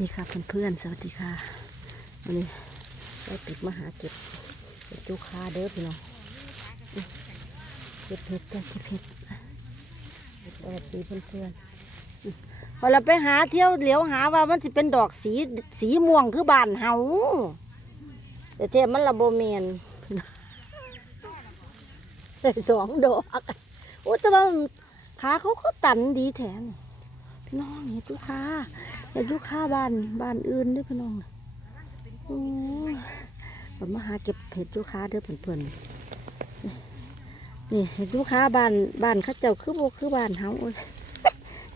นี่ค่ะเพื่อนๆสวัสดีค่ะวันนี้เราติดมาหาเก็บเห็ดจูคาเด้อพี่น้องเก็บเห็ดจ้ะเก็บเห็ดสวัสดีเพื่อนๆอื้อพอเราไปหาเที่ยวเหลียวหาว่ามันจะเป็นดอกสีสีม่วงคือบานเฮาแต่เทียมันระโบเมนได้สองดอกโอ้แต่ว่าขาเขาก็ตันดีแถมพี่น้องเห็ดลูกค้า เห็ดลูกค้าบ้านบ้านอื่นด้วยพี่น้องโอ้ยผมมาหาเก็บเห็ดลูค้าเด้อเพื่อนๆนี่เห็ดลูค้าบ้านบ้านข้าเจ้าคือโบคือบ้านเฮาโอ้ย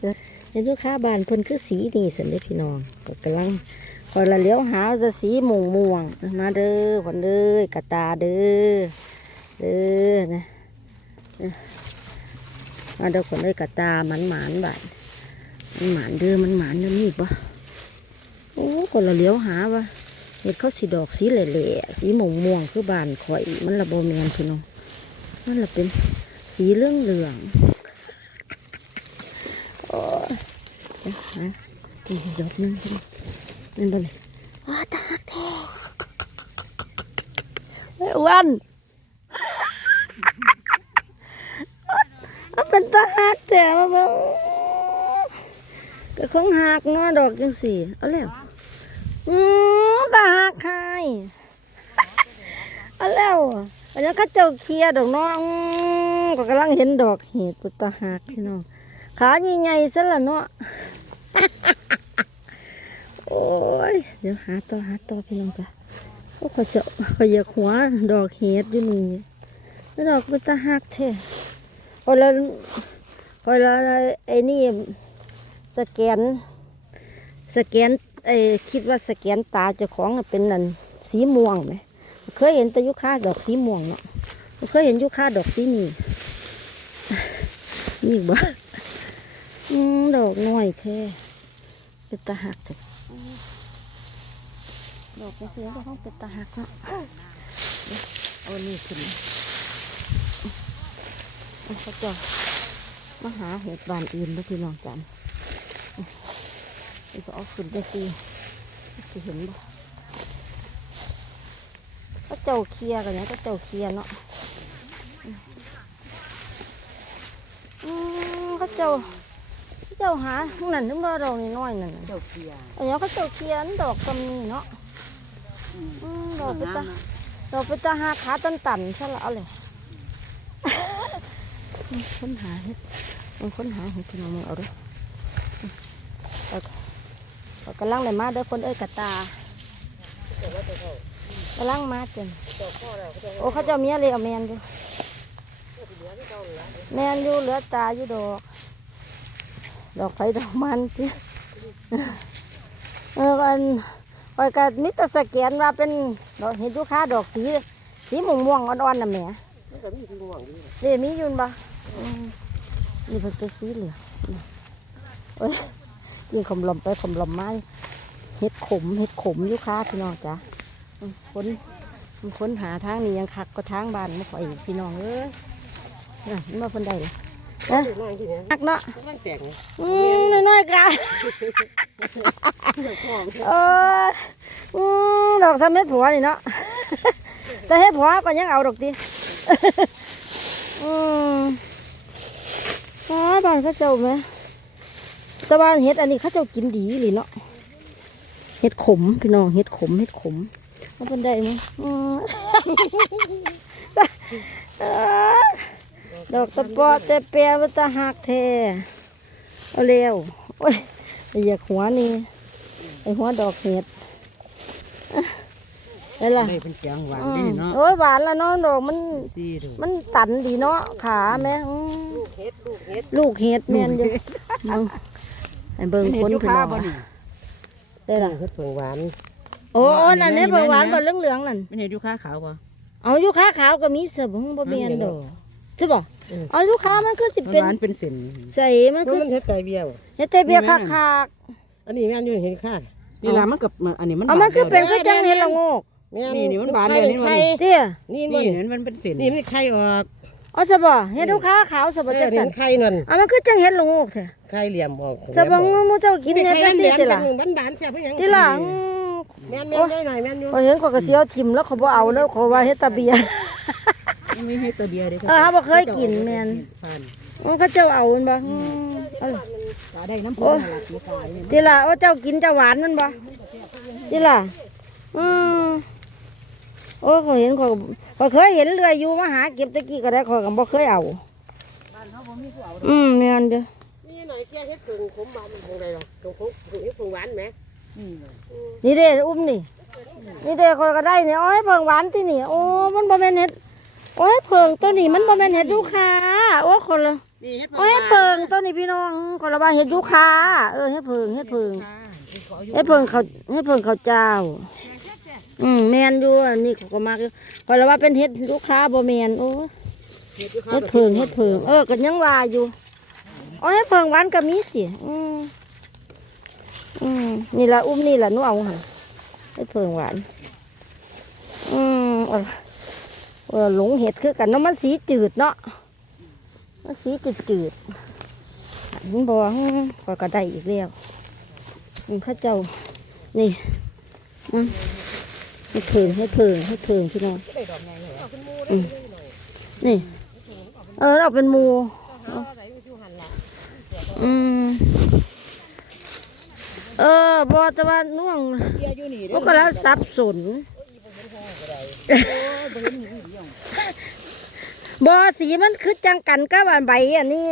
เดี๋ยวเห็ดลูค้าบ้านเพิ่นคือสีนี่สันเด้พี่น้องก็กำลังคอยละเลี้ยวหาจะสีม่วงม่วงมาเด้อคนเด้อกระตาเด้อเด้อนะมาเดี๋ยวคนได้อกระตาหมันหมานๆบาด มันหมานเด้อมันหมานเด้อมีปะโอ้คนละเลี้ยวหาว่าเห็ดเขาสีดอกสีเหล่ๆสีม่วงม่วงคือบานข่อย มันระโบแมนพี่น้องมันละเป็นสีเหลืองเหลืองโอ้ยเดี๋ยวหาอีกดอกนึงนั่นบ่เลยว้าตาแท้เฮ้ยอ้วันมันเป็นตาหักแต่ว่าเบิ่ง ก็คงหักเนาะดอกจังสี่เอาแล้วอืมตาหักใครเอาแล้วอันนี้เขาเจ้าเคลียดอกน้องก็กำลังเห็นดอกเห็ดปุตตาหักพี่น้องขาใหญ่ๆซะละเนาะโอ้ยเดี๋ยวหาต่อหาต่อพี่น้องจ้ะโอ้เขาจะขาอยากหัวดอกเห็ดอยู่นี่แล้วดอกปุตตาหักแท้พอเราพอเราไอ้นี่ สแกน สแกนไอ้คิดว่าสแกนตาเจ้าของเป็นนั่นสีม่วงไหมเคยเห็นแต่ยุค่าดอกสีม่วงเนาะเคยเห็นยุค่าดอกสีนี่นี่บ่อดอกน้อยแท้เป็นตาหักเถอะดอกเสียก็ต้องเป็นตาหักเนาะเอานี่ขึ้นเขาจะมาหาเห็ดบานอื่นแล้วพี่น้องกัน นี่ก็เอาขึ้นได้สิสิเห็นบ่ก็เจ้าเคลียร์กันเนี่ยก็เจ้าเคลียร์เนาะอืมเขาเจ้าเขาเจ้าหาข้างนั้นนึกว่าดอกน้อยๆนั่นน่ะเจ้าเกียร์อันนี้เขาเจ้าเคลียร์อันดอกกำนี้เนาะอืมดอกไปตาดอกไปตาหาขาตันๆใช่ละเอาเลยค้นหาเห็ดมันค้นหาเห็ดพี่น้องมึงเอาด้วยเอาเอากำลังเลยมาเด้อคนเอ้ยกระตากำลังมาจนโอ้เขาเจ้าเมียเลยเอาแมนอยู่แมนอยู่เหลือตาอยู่ดอก ดอกไฟดอกมันจีเออกันคอยกันมิตรสแกนว่าเป็นดอกเห็ดลูกค้าดอกสีสีม่วงม่วงอ่อนๆน่ะแม่มันก็มีที่ง่วงอยู่เดี๋ยวมีอยุนบ่อืมนี่เป็นสีเหลืองโอ้ย ยิงขมลมไปขมลมมาเห็ดขมเห็ดขมอยุค้าพี่น้องจ้ะอืมค้นมันค้นหาทางนี้ยังคักก็ทางบ้านมาข่อยอีกพี่น้องเอ้ยน่ะมันมาเพิ่นได้เลยนะน้อยที่นี่นักเนาะมันแตกไงอืมน้อยๆกะเจ้าของเอออืมดอกสามเม็ดผัวนี่เนาะแต่เฮ็ดผัวก็ยังเอาดอกดิอืมอ๋อบ้านเขาเจ้าไหม แต่ว่าเฮ็ดอันนี้เขาเจ้ากินดีเลยเนาะเฮ็ดขมพี่น้องเฮ็ดขมเฮ็ดขมเอาเป็นได้ไหมอืมเออดอกตะปอแต่เปียมันตะหักแท้เอาเร็วโอ้ยอยากหัวนี่ไอหัวดอกเห็ดอะได้ละได้เป็นแกงหวานอืดีมเนาะโอ้ยหวานละเนาะดอกมันดีดูมันตันดีเนาะขาแม่อืมลูกเฮ็ดลูกเฮ็ดลูกเห็ดแม่นอยู่มึง ไอ้เบิ่งคนพี่น้องบ่อะนี่ได้ละเฮ็ดเพิ่งหวาน โอ้อันั่นนนี้นี่เบิ่งหวานแม่บ่นนะเหลืองๆนั่นไม่เห็นอยู่ข้าขาวบ่เอาอยู่ขาขาวก็มีเสบงบ่แม่นดอกใช่บ่เออเอาลูกค้ามันคือสิมันเป็นหวานเป็นเส้นใส่มันคืคืออมันเฮ็ดไก่เบี้ยวเฮ็ดแต่เบียร์นี่แม่คันกอันนี้แม่นอยู่เห็นข้านี่ล่ะมันกับอันนี้มันๆเอามันคือเป็นคือจังเห็ดละโงกนี่นี่มันหวานเลยนี่มันเตี้ยนี่นี่นี่มันเป็นเส้นนี่มันไข่ออก อ๋อสบ่เฮ็ดลูกค้าขาวสบ่เอจัองเห็ซั่นนไข่นั่นอะมันคือจังเฮ็ดละโงกแท้ไข่เหลี่ยมออกสบ่งูมูเจ้ากินเฮ็ดจังซี่ติล่ะบ้านบ้านๆแซ่บเพิ่นหยังติล่ะแม่นแม่นได้หน่อยแม่นอยู่พอเห็นก็กระเจียวทิ่มแล้วเขาบ่เอาแล้วเขาว่าเฮ็ดตะเบีย ไม่ให้ตัวเดียวเด้เออเขาบ่เคยกินแม่นผ่านมันเขาเจ้าเอาแม่นบ่อืมเอาตาได้น้ำโอ้พุน่ะล่ะสีกายเนี่ยติล่ะโอ้เจ้ากินเจ้าหวานมันบ่ติล่ะอืม โอ้เขาเห็นเขาเขาเคยเห็นเรืออยู่มาหาเก็บตะกี้ก็ได้เขาก็บ่เคยเอาบ้านเขาบ่มีผู้เอาอืมแม่นเด้อนี่หน่อยแค่เฮ็ดผึ่งขมหวานมันคงได้หรอกผึ่งขมผึ่งเฮ็ดผึ่งหวานไหมนี่เลยนี่เด้อุ้มนี่นี่เด้เขาก็ได้นี่โอ้ยเพิ่งหวานที่นี่โอ้มันบ่แม่นเห็ดโอ้ยเพิ่งตัวนี้มันบ่แม่นเห็ดยูคาโอ้ยคนละนี่เฮ็ดผึ่งโอ้ยเฮ็ดเพิ่งตัวนี้พี่น้องคนละว่าเห็ดยูคาเออเฮ็ดเพิ่งเฮ็ดเพิ่งเฮ็ดเพิ่งเขาเฮ็ดเพิ่งเขาเจ้า อืมแมนอยู่อันนี้เขาก็มากอยู่พอยละว่าเป็นเฮ็ดลูกค้าบ่แมนโอ้ยเฮ็ดเพิ่งเฮ็ดเพิ่งเออก็ยังว่าอยู่โอ้ยเฮ็ดเพิ่งหวานก็มีสิอืมอืมนี่ละอุ้มนี่ละหนูเอาหั่นเฮ็ดเพิ่งหวาน อืมเออเออหลงเห็ดคือกันเนาะมันสีจืดเนาะมันสีจืดจืดๆอันนี้บอกว่าอืมข้อยก็ได้อีกแล้วอืมเข้าเจ้านี่อืม ให้เพิงให้เพิงให้เพิงพี่น้องอืมนี่ เออเราเป็นมูอาอืมเออบอต่ว่าน่วงกียร์อยู่นี่เด้มันก็แล้วสับสนบอสีมันคือจังกันกับว่าใบอันนี้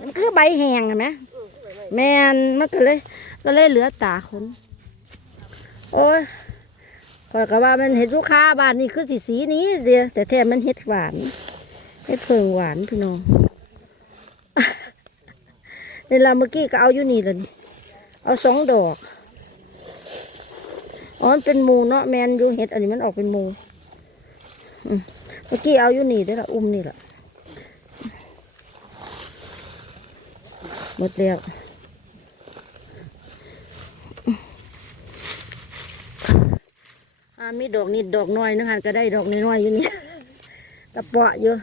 มันคือใบแห้งไหมแมนมันก็เลย ก็เลยเหลือตาคนโอ้ย ก็ก็ว่ามันเห็ดลูกค้าบ้านนี่คือสีสีนี้เดียวแต่แท้มันเห็ดหวานเห็ดเพิงหวานพี่น้องในลาเมื่อกี้ก็เอาอยู่นี่แล้วนี่เอาสองดอกอ๋อเป็นมูเนาะแมนยูเห็ดอันนี้มันออกเป็นมูเมื่อกี้เอาอยู่นี่ด้อละอุ้มนี่ละหมดแล้วอ่า มีดอกนิดดอกน้อยนึงหันก็ได้ดอกน้อยๆอยู่นี่ตะเปาะอยู่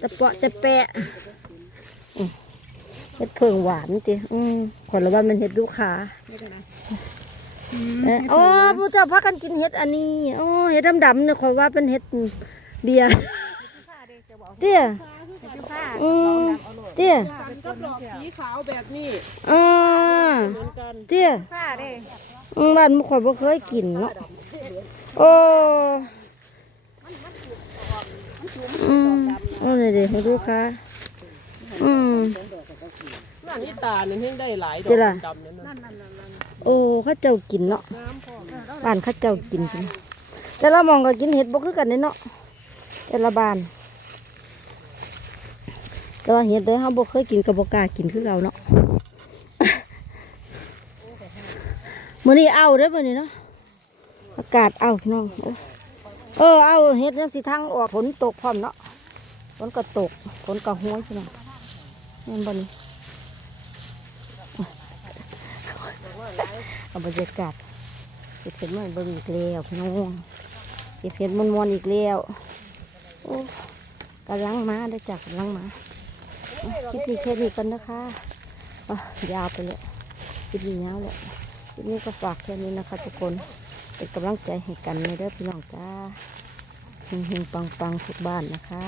ตะเปาะแต่แปะอืมเห็ดเพิงหวานติอืมขอละว่ามันเห็ดลูกค้าเอ่ออ๋อผู้เจ้าพักกันกินเห็ดอันนี้อ๋อเห็ดดำๆเนี่ยขอยว่าเป็นเห็ดเบียร์เตี้ยอืมเตี้ย กันกับดอกสีขาวแบบนี้อ่าเหมือนกันเตี้ยผ้าเด้อืมบ้านมุข่อยบ่เคยกินเนาะโอ้อืมโอ้นี่เด็กมาดูค่ะอืมนั่นนี่ตาเนี่ยเพิ่งได้หลายดอเจ้ากล่ะดำๆเนี่ยนะโอ้เข้าเจ้ากินเนาะน้ำพร้อมบ้านเข้าเจ้ากินกันแต่ละหมองก็กินเห็ดบ่คือกันเด้เนาะแต่ละบ้าน แต่ว่าเห็ดเด้อเฮาบ่เคยกินก็บ่กล้ากินคือเก่าเนาะมื้อนี้เอาเด้อมื้อนี้เนาะอากาศเอาพี่น้องเออเอาเห็ดจังสิทางออกฝนตกพร้อมเนาะฝนก็ตกฝนก็ห้วยพี่น้องเห็นบ่นี่เอาบรรยากาศเห็ดเผ็ดมันเบิ่งอีกแล้วพี่น้องเห็ดเผ็ดมันมวนอีกแล้วโอ้กำลังมาได้จากกำลังมา คลิปนี้แค่นี้กันนะคะอะยาวไปเลยคลิปนี้ยาวเลยคลิปนี้ก็ฝากแค่นี้นะคะ ทุกคนเป็นกำลังใจให้กันในเด้อพี่น้องจ้าเฮงๆปังๆทุกบ้านนะคะ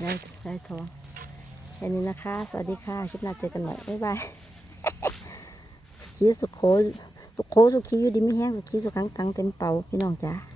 ได้ได้ทองแค่นี้นะคะ สวัสดีค่ะ คลิปหน้าเจอกันใหม่บ๊ายบายขีสุโขสุโขสุขีอยู่ดีไม่แห้งสุขีสุขังตังเต็มเป่าพี่น้องจ้า